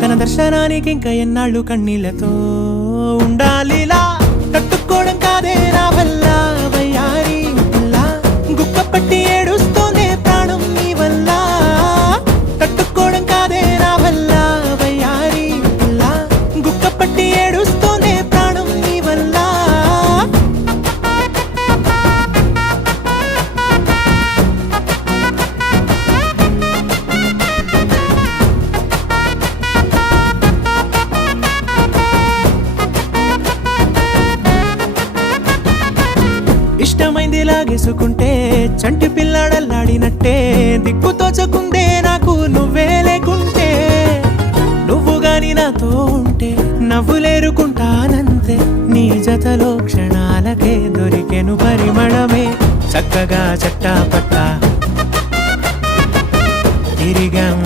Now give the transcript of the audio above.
తన దర్శనానికి ఇంకా ఎన్నాళ్ళు కన్నీళ్లతో ఉండాలిలా తట్టుకోవడం కాదే నా వల్ల వయ్యారి గుక్క పట్టి ఏడుస్తోందే ప్రాణం నీ వల్ల తట్టుకోవడం కాదే నా వల్ల వయ్యారి గుక్క పట్టి ఏడుస్తోందే ప్రాణం నీ వల్ల ఇష్టమైంది లాగేసుకుంటే చంటి పిల్లాడల్లాడినట్టే దిక్కు తోచకుందే నాకు నువ్వే లేకుంటే నువ్వు గాని నాతో ఉంటే నవ్వులేరుకుంటానంతే నీ జతలో క్షణాలకే దొరికెను పరిమళమే చక్కగా చట్టా